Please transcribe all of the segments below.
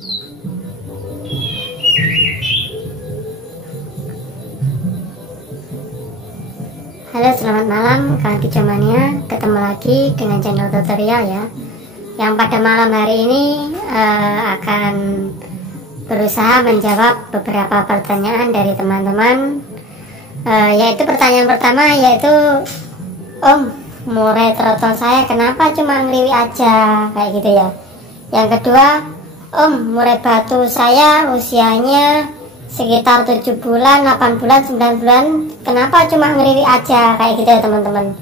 Halo, selamat malam kawan Kijomania. Ketemu lagi dengan channel tutorial ya. Yang pada malam hari ini akan berusaha menjawab beberapa pertanyaan dari teman-teman. Yaitu pertanyaan pertama yaitu, Om, murai trotol saya kenapa cuma ngeliwi aja, kayak gitu ya. Yang kedua, Om, murai batu saya usianya sekitar 7 bulan, 8 bulan, 9 bulan, kenapa cuma ngeriwi aja, kayak gitu ya teman-teman.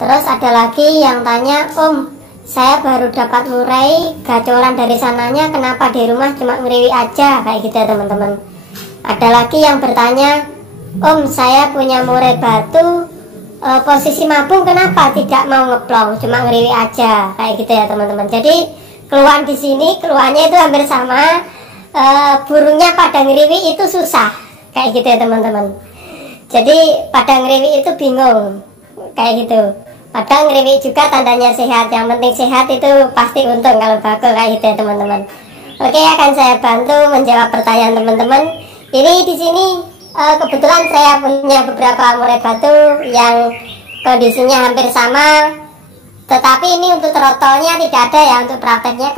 Terus ada lagi yang tanya, Om, saya baru dapat murai gacoran dari sananya, kenapa di rumah cuma ngeriwi aja, kayak gitu ya teman-teman. Ada lagi yang bertanya, Om, saya punya murai batu, posisi mabung kenapa tidak mau ngeplong, cuma ngeriwi aja, kayak gitu ya teman-teman. Jadi keluhan di sini, keluhannya itu hampir sama. Burungnya pada ngeriwi itu susah, kayak gitu ya teman-teman. Jadi pada ngeriwi itu bingung, kayak gitu. Pada ngeriwi juga tandanya sehat, yang penting sehat itu pasti untung kalau bakul, kayak gitu ya teman-teman. Oke, akan saya bantu menjawab pertanyaan teman-teman. Ini di sini kebetulan saya punya beberapa murai batu yang kondisinya hampir sama, tetapi ini untuk trotolnya tidak ada ya untuk prakteknya,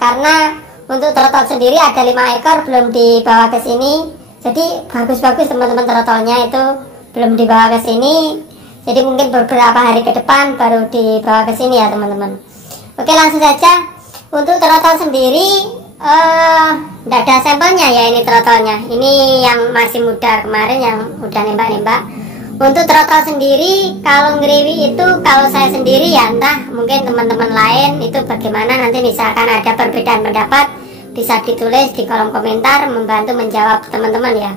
karena untuk trotol sendiri ada 5 ekor belum dibawa ke sini. Jadi bagus-bagus teman-teman, trotolnya itu belum dibawa ke sini. Jadi mungkin beberapa hari ke depan baru dibawa ke sini ya teman-teman. Oke, langsung saja. Untuk trotol sendiri tidak ada sampelnya ya, ini trotolnya. Ini yang masih muda kemarin yang udah nembak-nembak. Untuk trotol sendiri, kalau ngeriwi itu kalau saya sendiri ya, entah mungkin teman-teman lain itu bagaimana, nanti misalkan ada perbedaan pendapat bisa ditulis di kolom komentar, membantu menjawab teman-teman ya.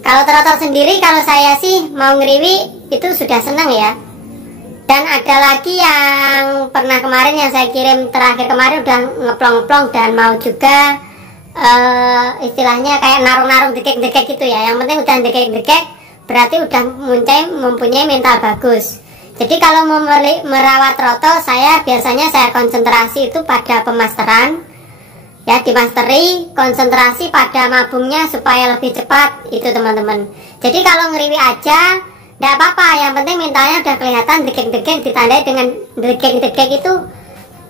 Kalau trotol sendiri, kalau saya sih mau ngeriwi itu sudah senang ya. Dan ada lagi yang pernah kemarin yang saya kirim terakhir kemarin udah ngeplong-ngeplong dan mau juga istilahnya kayak narung-narung dekek-dekek gitu ya. Yang penting udah dekek-dekek berarti udah mempunyai mental bagus. Jadi kalau mau merawat trotol, saya biasanya saya konsentrasi itu pada pemasteran ya, dimasteri, konsentrasi pada mabungnya supaya lebih cepat itu teman-teman. Jadi kalau ngeriwi aja tidak apa-apa, yang penting mentalnya udah kelihatan dekek-dekek, ditandai dengan dekek-dekek itu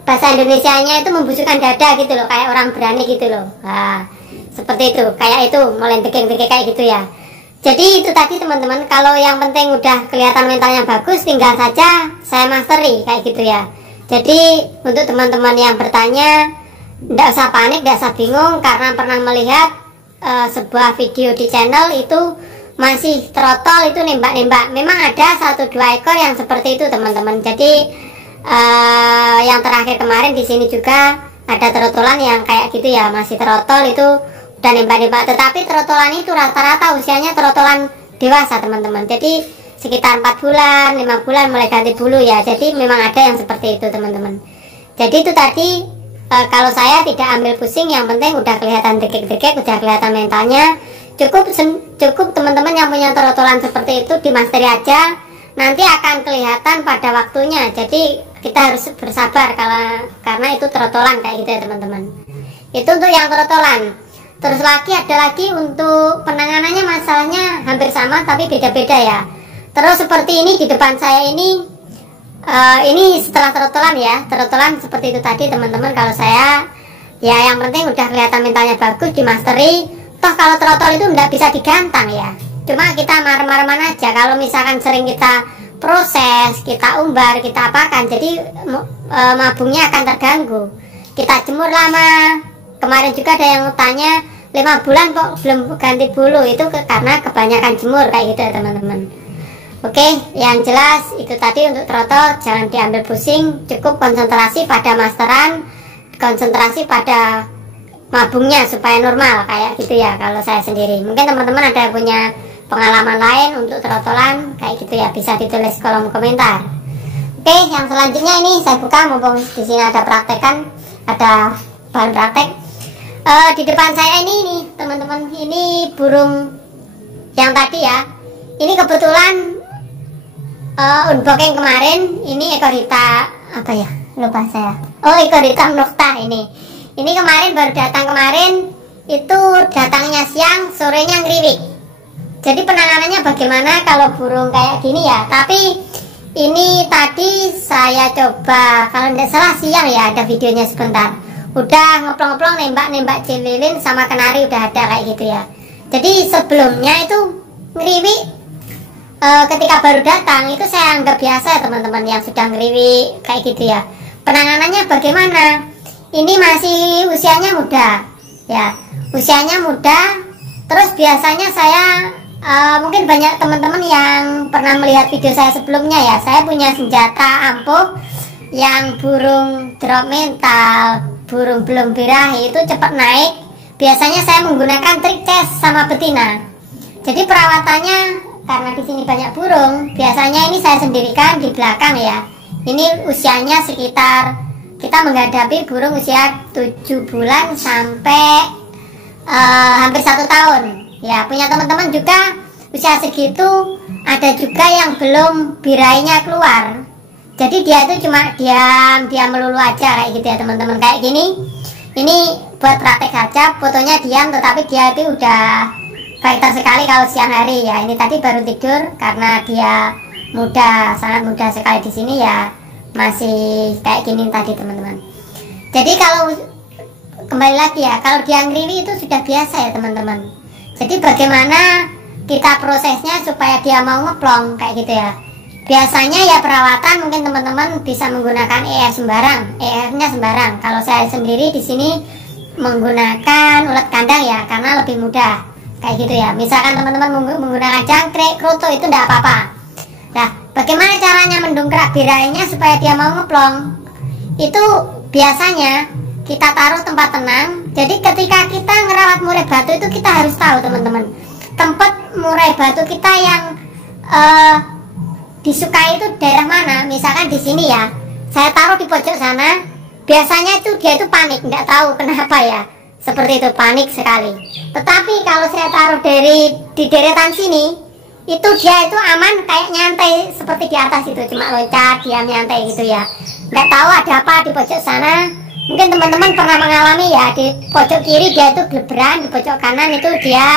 bahasa Indonesianya itu membusukkan dada gitu loh, kayak orang berani gitu loh. Nah, seperti itu, kayak itu mulai dekek-dekek kayak gitu ya. Jadi itu tadi teman-teman, kalau yang penting udah kelihatan mentalnya bagus, tinggal saja saya masteri kayak gitu ya. Jadi untuk teman-teman yang bertanya, tidak usah panik, tidak usah bingung, karena pernah melihat sebuah video di channel itu masih trotol itu nembak-nembak. Memang ada 1-2 ekor yang seperti itu teman-teman. Jadi yang terakhir kemarin di sini juga ada trotolan yang kayak gitu ya, masih trotol itu dan nembak-nembak, tetapi trotolan itu rata-rata usianya trotolan dewasa teman-teman. Jadi sekitar 4 bulan, 5 bulan mulai ganti bulu ya. Jadi memang ada yang seperti itu teman-teman. Jadi itu tadi kalau saya tidak ambil pusing, yang penting udah kelihatan dekek-dekek, udah kelihatan mentalnya. Cukup teman-teman yang punya trotolan seperti itu dimasteri aja, nanti akan kelihatan pada waktunya. Jadi kita harus bersabar karena itu trotolan kayak gitu ya teman-teman. Itu untuk yang trotolan. Terus ada lagi untuk penanganannya, masalahnya hampir sama tapi beda-beda ya. Terus seperti ini di depan saya ini setelah trotolan ya, trotolan seperti itu tadi teman-teman. Kalau saya ya yang penting udah kelihatan mentalnya bagus, dimasteri. Toh kalau trotol itu nggak bisa digantang ya, cuma kita marem-mareman aja. Kalau misalkan sering kita proses, kita umbar, kita apakan, jadi mabungnya akan terganggu. Kita jemur lama. Kemarin juga ada yang tanya 5 bulan kok belum ganti bulu, itu karena kebanyakan jemur kayak gitu ya teman-teman. Oke, yang jelas itu tadi untuk trotol, jangan diambil pusing, cukup konsentrasi pada masteran, konsentrasi pada mabungnya supaya normal kayak gitu ya. Kalau saya sendiri, mungkin teman-teman ada punya pengalaman lain untuk trotolan kayak gitu ya, bisa ditulis kolom komentar. Oke, yang selanjutnya ini saya buka, mumpung di sini ada praktekan, ada bahan praktek. Di depan saya ini nih teman-teman, ini burung yang tadi ya. Ini kebetulan unboxing kemarin, ini ekor hitam apa ya, lupa saya. Oh, ekor hitam nokta ini. Ini kemarin baru datang kemarin, itu datangnya siang, sorenya ngeriwik. Jadi penanganannya bagaimana kalau burung kayak gini ya? Tapi ini tadi saya coba, kalau tidak salah siang ya, ada videonya sebentar. Udah ngeplong-ngeplong nembak cililin sama kenari udah ada kayak gitu ya. Jadi sebelumnya itu ngeriwik ketika baru datang itu saya anggap biasa ya teman-teman, yang sudah ngeriwik kayak gitu ya. Penanganannya bagaimana? Ini masih usianya muda ya, usianya muda. Terus biasanya saya mungkin banyak teman-teman yang pernah melihat video saya sebelumnya ya, saya punya senjata ampuh yang burung drop mental, burung belum birahi itu cepat naik. Biasanya saya menggunakan trik ces sama betina. Jadi perawatannya, karena di sini banyak burung, biasanya ini saya sendirikan di belakang ya. Ini usianya sekitar, kita menghadapi burung usia 7 bulan sampai hampir 1 tahun ya. Punya teman-teman juga usia segitu, ada juga yang belum birainya keluar. Jadi dia itu cuma diam melulu aja kayak gitu ya teman-teman, kayak gini. Ini buat praktek saja, fotonya diam tetapi dia itu udah fighter sekali kalau siang hari ya. Ini tadi baru tidur karena dia muda, sangat muda sekali di sini ya. Masih kayak gini tadi teman-teman. Jadi kalau kembali lagi ya, kalau dia ngriwi itu sudah biasa ya teman-teman. Jadi bagaimana kita prosesnya supaya dia mau ngeplong kayak gitu ya. Biasanya ya perawatan mungkin teman-teman bisa menggunakan EF sembarang, EF-nya sembarang. Kalau saya sendiri di sini menggunakan ulat kandang ya, karena lebih mudah kayak gitu ya. Misalkan teman-teman menggunakan jangkrik, kroto itu tidak apa-apa. Nah, bagaimana caranya mendongkrak birainya supaya dia mau ngeplong? Itu biasanya kita taruh tempat tenang. Jadi ketika kita ngerawat murai batu itu kita harus tahu teman-teman, tempat murai batu kita yang disukai itu daerah mana. Misalkan di sini ya, saya taruh di pojok sana. Biasanya itu dia itu panik, nggak tahu kenapa ya, seperti itu, panik sekali. Tetapi kalau saya taruh di deretan sini, itu dia itu aman, kayak nyantai seperti di atas itu, cuma loncat diam nyantai gitu ya. Nggak tahu ada apa di pojok sana. Mungkin teman-teman pernah mengalami ya, di pojok kiri dia itu geleberan, di pojok kanan itu dia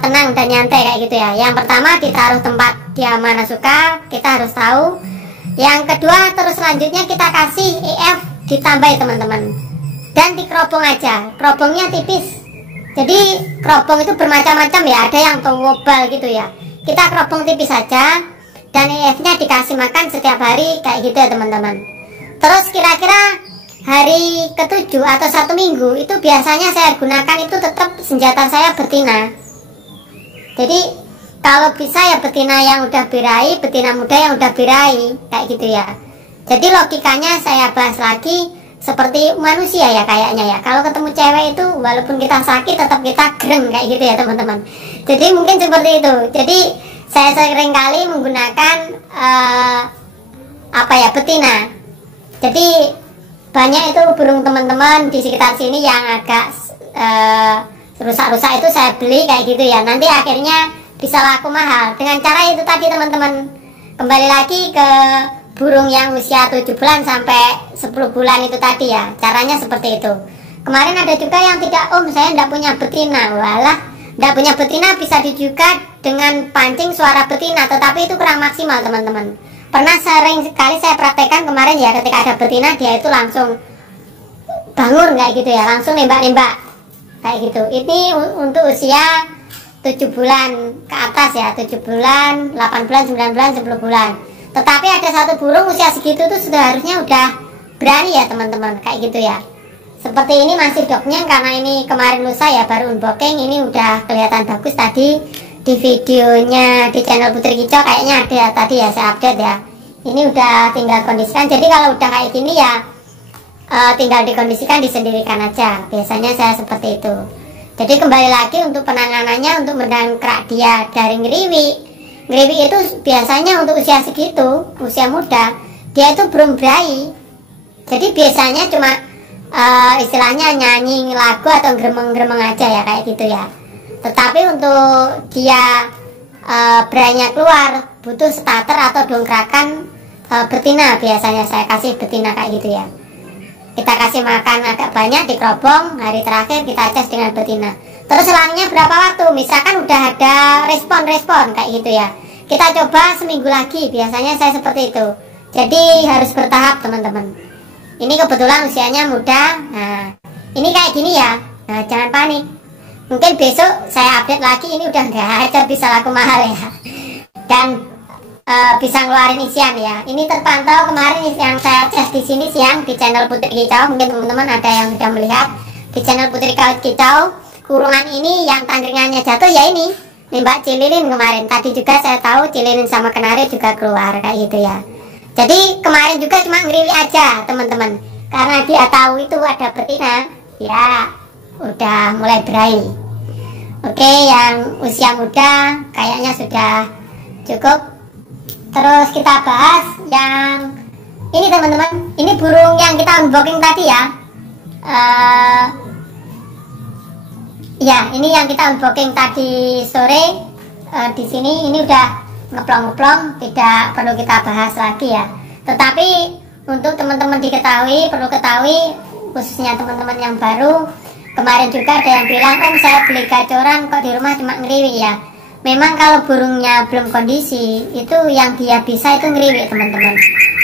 tenang dan nyantai kayak gitu ya. Yang pertama ditaruh tempat dia mana suka, kita harus tahu. Yang kedua terus selanjutnya kita kasih EF ditambah teman-teman, dan dikerobong aja, kerobongnya tipis. Jadi kerobong itu bermacam-macam ya, ada yang towobal gitu ya. Kita kerobong tipis saja, dan EF-nya dikasih makan setiap hari kayak gitu ya teman-teman. Terus kira-kira hari ke-7 atau 1 minggu itu biasanya saya gunakan itu tetap senjata saya betina. Jadi kalau bisa ya betina yang udah birahi, betina muda yang udah birahi kayak gitu ya. Jadi logikanya saya bahas lagi seperti manusia ya kayaknya ya. Kalau ketemu cewek itu walaupun kita sakit tetap kita gereng kayak gitu ya teman-teman. Jadi mungkin seperti itu. Jadi saya sering kali menggunakan betina. Jadi banyak itu burung teman-teman di sekitar sini yang agak rusak-rusak itu saya beli kayak gitu ya. Nanti akhirnya bisa laku mahal dengan cara itu tadi teman-teman. Kembali lagi ke burung yang usia 7 bulan sampai 10 bulan itu tadi ya, caranya seperti itu. Kemarin ada juga yang tidak, saya tidak punya betina. Walah, tidak punya betina bisa juga dengan pancing suara betina, tetapi itu kurang maksimal teman-teman. Pernah sering sekali saya praktekkan kemarin ya, ketika ada betina dia itu langsung bangun kayak gitu ya, langsung nembak-nembak kayak gitu. Ini untuk usia 7 bulan ke atas ya, 7 bulan, 8 bulan, 9 bulan, 10 bulan. Tetapi ada satu burung usia segitu tuh sudah harusnya udah berani ya teman-teman, kayak gitu ya. Seperti ini masih dognya, karena ini kemarin lusa ya baru unboxing. Ini udah kelihatan bagus tadi di videonya di channel Putri Kicau, kayaknya ada tadi ya saya update ya. Ini udah tinggal kondisikan. Jadi kalau udah kayak gini ya tinggal dikondisikan, disendirikan aja. Biasanya saya seperti itu. Jadi kembali lagi untuk penanganannya, untuk mendongkrak dia dari ngeriwi. Ngeriwi itu biasanya untuk usia segitu, usia muda, dia itu belum birahi. Jadi biasanya cuma istilahnya nyanyi lagu atau gremeng-gremeng aja ya, kayak gitu ya. Tetapi untuk dia birahinya keluar, butuh starter atau dongkrakan betina. Biasanya saya kasih betina kayak gitu ya. kita kasih makan agak banyak di kerobong, hari terakhir kita cas dengan betina. Terus selangnya berapa waktu, misalkan udah ada respon kayak gitu ya, kita coba seminggu lagi, biasanya saya seperti itu. Jadi harus bertahap teman-teman. Ini kebetulan usianya muda. Nah ini kayak gini ya, nah jangan panik, mungkin besok saya update lagi, ini udah nggak ada, bisa laku mahal ya, dan bisa ngeluarin isian ya. Ini terpantau kemarin yang saya cas di sini siang di channel Putri Kicau. Mungkin teman-teman ada yang sudah melihat di channel Putri Kicau. Kurungan ini yang tandringannya jatuh ya ini Mbak Cililin kemarin. Tadi juga saya tahu Cililin sama Kenari juga keluar kayak gitu ya. Jadi kemarin juga cuma ngeriwi aja teman-teman, karena dia tahu itu ada betina, ya udah mulai berani. Oke, yang usia muda kayaknya sudah cukup. Terus kita bahas yang ini teman-teman, ini burung yang kita unboxing tadi ya. Ya ini yang kita unboxing tadi sore. Di sini ini udah ngeplong-ngeplong, tidak perlu kita bahas lagi ya. Tetapi untuk teman-teman perlu ketahui, khususnya teman-teman yang baru, kemarin juga ada yang bilang, om saya beli gacoran kok di rumah cuma ngeriwi ya. Memang kalau burungnya belum kondisi, itu yang dia bisa itu ngeriwik teman-teman.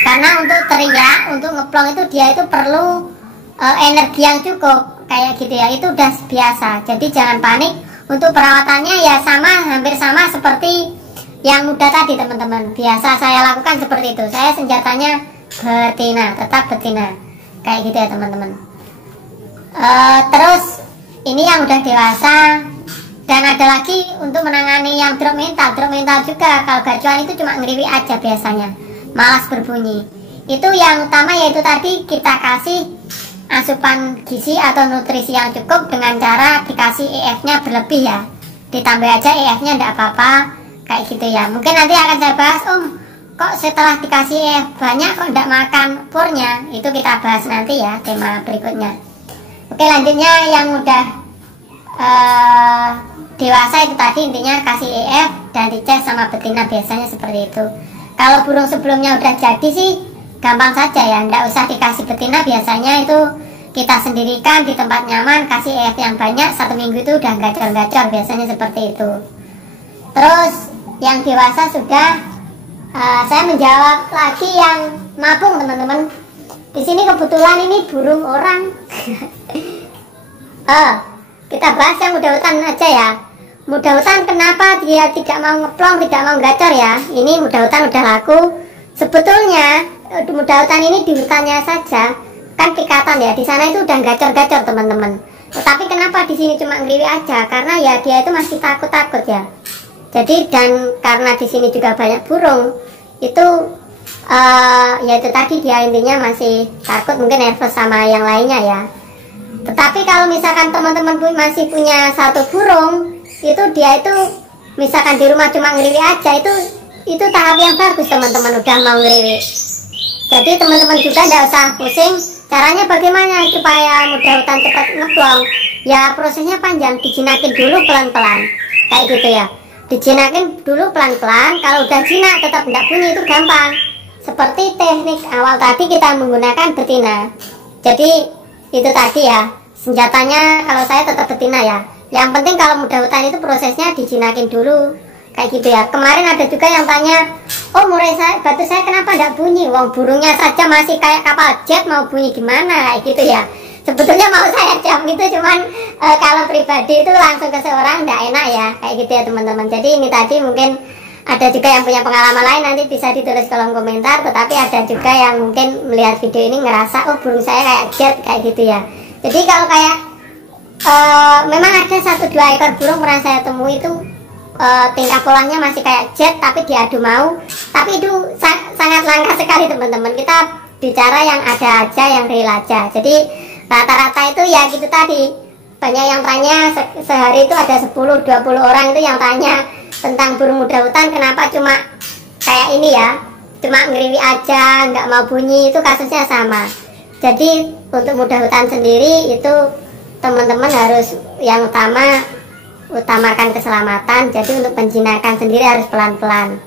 Karena untuk teriak, untuk ngeplong itu dia itu perlu energi yang cukup kayak gitu ya. Itu udah biasa. Jadi jangan panik. Untuk perawatannya ya hampir sama seperti yang muda tadi teman-teman. Biasa saya lakukan seperti itu. Saya senjatanya betina, tetap betina kayak gitu ya teman-teman. Terus ini yang udah dewasa. Dan ada lagi untuk menangani yang drop mental juga. Kalau gacuan itu cuma ngeriwi aja biasanya, malas berbunyi. Itu yang utama, yaitu tadi kita kasih asupan gizi atau nutrisi yang cukup dengan cara dikasih EF-nya berlebih ya. Ditambah aja EF-nya enggak apa-apa kayak gitu ya. Mungkin nanti akan saya bahas, kok setelah dikasih EF banyak kok enggak makan purnya. Itu kita bahas nanti ya, tema berikutnya. Oke, lanjutnya yang udah dewasa itu tadi intinya kasih EF dan dicas sama betina, biasanya seperti itu. Kalau burung sebelumnya udah jadi sih gampang saja ya, nggak usah dikasih betina. Biasanya itu kita sendirikan di tempat nyaman, kasih EF yang banyak, 1 minggu itu udah gacor-gacor, biasanya seperti itu. Terus yang dewasa sudah saya menjawab lagi yang mapung teman-teman. Di sini kebetulan ini burung orang. Kita bahas yang muda hutan aja ya. Muda hutan kenapa dia tidak mau ngeplong, tidak mau gacor ya. Ini muda hutan udah laku. Sebetulnya muda hutan ini di hutannya saja kan pikatan ya, di sana itu udah gacor-gacor teman-teman. Tetapi kenapa di sini cuma ngeriwi aja? Karena ya dia itu masih takut-takut ya. Jadi dan karena di sini juga banyak burung, itu ya itu tadi dia intinya masih takut, mungkin nervous sama yang lainnya ya. Tetapi kalau misalkan teman-teman masih punya 1 burung, itu dia itu misalkan di rumah cuma ngeriwi aja, itu tahap yang bagus teman-teman, udah mau ngeriwi. Jadi teman-teman juga tidak usah pusing. Caranya bagaimana supaya muda hutan cepat ngeplong? Ya prosesnya panjang, dijinakin dulu pelan-pelan kayak gitu ya. Dijinakin dulu pelan-pelan. Kalau udah jinak tetap tidak bunyi, itu gampang. Seperti teknik awal tadi kita menggunakan betina. Jadi itu tadi ya, senjatanya kalau saya tetap betina ya. Yang penting kalau muda hutan itu prosesnya dijinakin dulu kayak gitu ya. Kemarin ada juga yang tanya, oh murai batu saya kenapa tidak bunyi? Wong burungnya saja masih kayak kapal jet, mau bunyi gimana kayak gitu ya. Sebetulnya mau saya jam gitu, cuman kalau pribadi itu langsung ke seorang tidak enak ya kayak gitu ya teman-teman. Jadi ini tadi mungkin ada juga yang punya pengalaman lain, nanti bisa ditulis kolom komentar. Tetapi ada juga yang mungkin melihat video ini ngerasa, oh burung saya kayak jet kayak gitu ya. Jadi kalau kayak memang ada 1-2 ekor burung pernah saya temui itu tingkah polanya masih kayak jet tapi diadu mau. Tapi itu sangat langka sekali teman-teman. Kita bicara yang ada aja, yang real aja. Jadi rata-rata itu ya gitu tadi. Banyak yang tanya, sehari itu ada 10-20 orang itu yang tanya tentang burung muda hutan kenapa cuma kayak ini ya, cuma ngeriwi aja, nggak mau bunyi. Itu kasusnya sama. Jadi untuk muda hutan sendiri itu teman-teman harus yang utamakan keselamatan. Jadi untuk penjinakan sendiri harus pelan-pelan.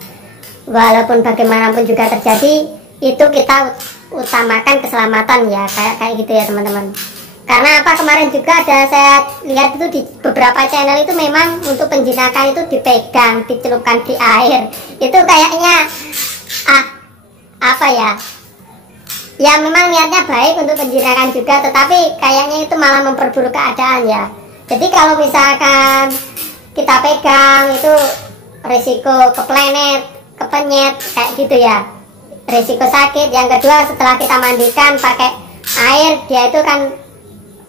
Walaupun bagaimanapun juga terjadi, itu kita utamakan keselamatan ya, kayak gitu ya teman-teman. Karena apa, kemarin juga ada saya lihat itu di beberapa channel itu memang untuk penjinakan itu dipegang, dicelupkan di air. Itu kayaknya apa ya? Ya memang niatnya baik untuk penjinakan juga, tetapi kayaknya itu malah memperburuk keadaan ya. Jadi kalau misalkan kita pegang itu risiko keplenet, kepenyet kayak gitu ya. Risiko sakit. Yang kedua, setelah kita mandikan pakai air, dia itu kan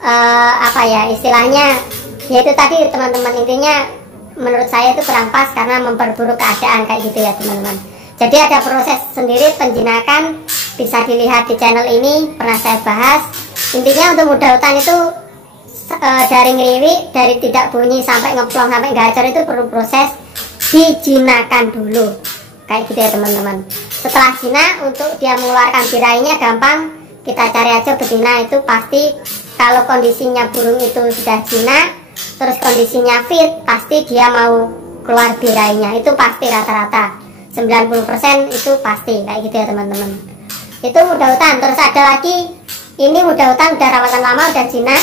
apa ya istilahnya, yaitu tadi teman-teman, intinya menurut saya itu kurang pas karena memperburuk keadaan kayak gitu ya teman-teman. Jadi ada proses sendiri penjinakan, bisa dilihat di channel ini, pernah saya bahas. Intinya untuk muda hutan itu dari ngeriwi, dari tidak bunyi sampai ngeplong sampai gacor itu perlu proses dijinakan dulu kayak gitu ya teman-teman. Setelah jinak, untuk dia mengeluarkan birainya gampang, kita cari aja betina itu pasti. Kalau kondisinya burung itu sudah jinak, terus kondisinya fit, pasti dia mau keluar birainya, itu pasti rata-rata 90% itu pasti kayak gitu ya teman-teman. Itu muda hutan. Terus ada lagi, ini muda hutan udah rawatan lama, udah jinak.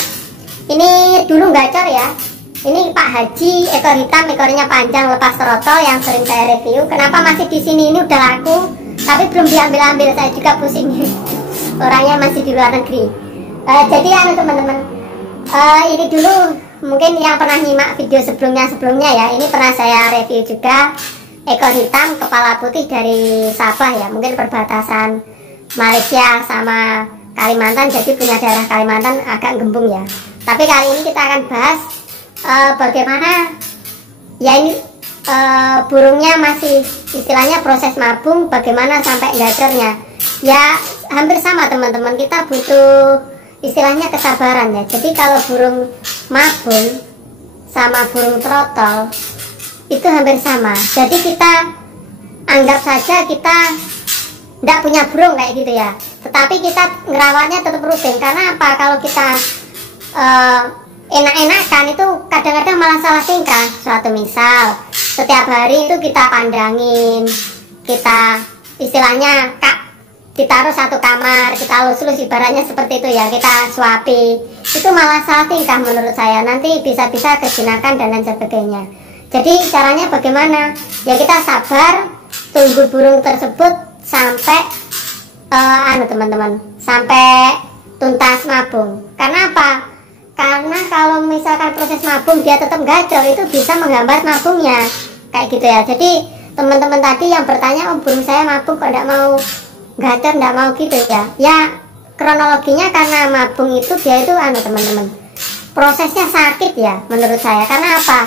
Ini dulu gacor ya. Ini Pak Haji, ekor hitam, ekornya panjang, lepas trotol, yang sering saya review. Kenapa masih di sini? Ini udah laku, tapi belum diambil-ambil. Saya juga pusing. Orangnya masih di luar negeri. Jadi teman-teman, ini dulu mungkin yang pernah nyimak video sebelumnya ya, ini pernah saya review juga, ekor hitam, kepala putih dari Sabah ya, mungkin perbatasan Malaysia sama Kalimantan, jadi punya daerah Kalimantan agak gembung ya. Tapi kali ini kita akan bahas bagaimana ya ini burungnya masih istilahnya proses mabung, bagaimana sampai gacornya. Ya hampir sama teman-teman, kita butuh istilahnya kesabaran ya. Jadi kalau burung mabung sama burung trotol itu hampir sama. Jadi kita anggap saja kita tidak punya burung kayak gitu ya, tetapi kita ngerawatnya tetap rutin. Karena apa, kalau kita enak-enakan itu kadang-kadang malah salah tingkah. Suatu misal setiap hari itu kita pandangin, kita istilahnya ditaruh satu kamar, kita lus-lus ibaratnya seperti itu ya, kita suapi, itu malah salah tingkah menurut saya. Nanti bisa-bisa kejinakan dan lain sebagainya. Jadi caranya bagaimana? Ya kita sabar, tunggu burung tersebut sampai teman-teman, sampai tuntas mabung. Karena apa? Karena kalau misalkan proses mabung dia tetap gacor, itu bisa menghambat mabungnya kayak gitu ya. Jadi teman-teman tadi yang bertanya, oh burung saya mabung kok tidak mau gacor, tidak mau gitu ya. Ya kronologinya karena mabung itu dia itu teman-teman, prosesnya sakit ya menurut saya. Karena apa?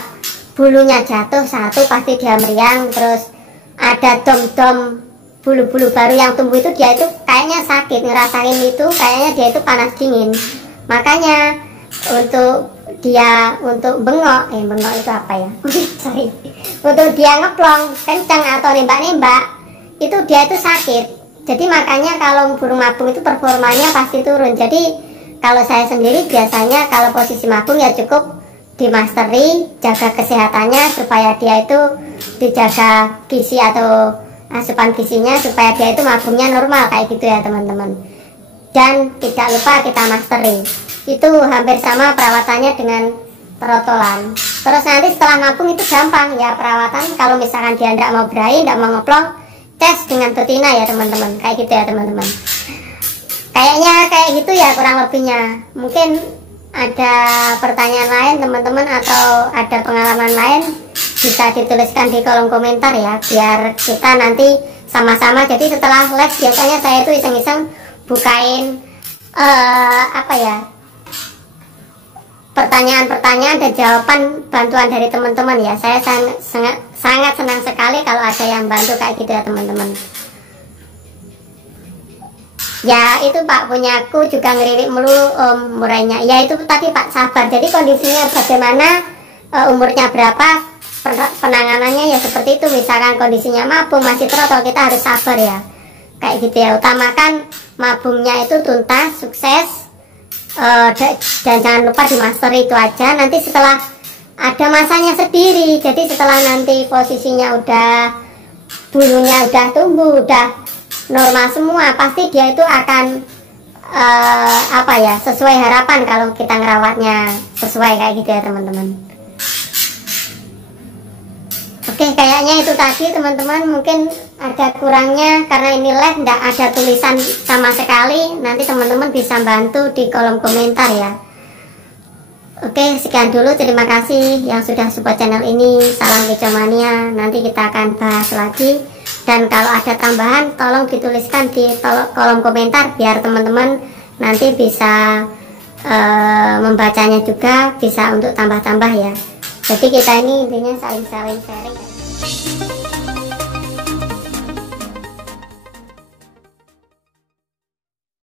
Bulunya jatuh satu, pasti dia meriang, terus ada dom-dom bulu-bulu baru yang tumbuh itu dia itu kayaknya sakit, ngerasain itu kayaknya dia itu panas dingin. Makanya untuk bengok itu apa ya? Sorry. Untuk dia ngeplong kencang atau nembak-nembak itu dia itu sakit. Jadi makanya kalau burung mabung itu performanya pasti turun. Jadi kalau saya sendiri biasanya kalau posisi mabung ya cukup dimasteri, jaga kesehatannya supaya dia itu dijaga gizi atau asupan gizinya supaya dia itu mabungnya normal kayak gitu ya teman-teman. Dan tidak lupa kita masteri. Itu hampir sama perawatannya dengan trotolan. Terus nanti setelah mabung itu gampang ya perawatan. Kalau misalkan dia tidak mau berahi, tidak mau ngeplong, tes dengan betina ya teman-teman, kayak gitu ya teman-teman. Kayaknya kayak gitu ya kurang lebihnya. Mungkin ada pertanyaan lain teman-teman atau ada pengalaman lain, bisa dituliskan di kolom komentar ya, biar kita nanti sama-sama. Jadi setelah live biasanya saya itu iseng-iseng bukain pertanyaan-pertanyaan dan jawaban bantuan dari teman-teman ya. Saya sangat senang sekali kalau ada yang bantu kayak gitu ya teman-teman. Ya itu Pak punyaku juga ngeririk mulu murainya. Ya itu tadi Pak, sabar. Jadi kondisinya bagaimana, umurnya berapa, penanganannya ya seperti itu. Misalkan kondisinya mabung masih trotol, kita harus sabar ya, kayak gitu ya. Utamakan mabungnya itu tuntas, sukses. Dan jangan lupa di master itu aja. Nanti setelah ada masanya sendiri, jadi setelah nanti posisinya udah bulunya udah tumbuh, udah normal semua, pasti dia itu akan sesuai harapan kalau kita ngerawatnya sesuai kayak gitu ya teman-teman. Oke, kayaknya itu tadi teman-teman, mungkin ada kurangnya karena ini live tidak ada tulisan sama sekali. Nanti teman-teman bisa bantu di kolom komentar ya. Oke, sekian dulu, terima kasih yang sudah support channel ini. Salam Kicomania, nanti kita akan bahas lagi. Dan kalau ada tambahan tolong dituliskan di kolom komentar biar teman-teman nanti bisa membacanya juga, bisa untuk tambah-tambah ya. Jadi kita ini intinya saling sharing.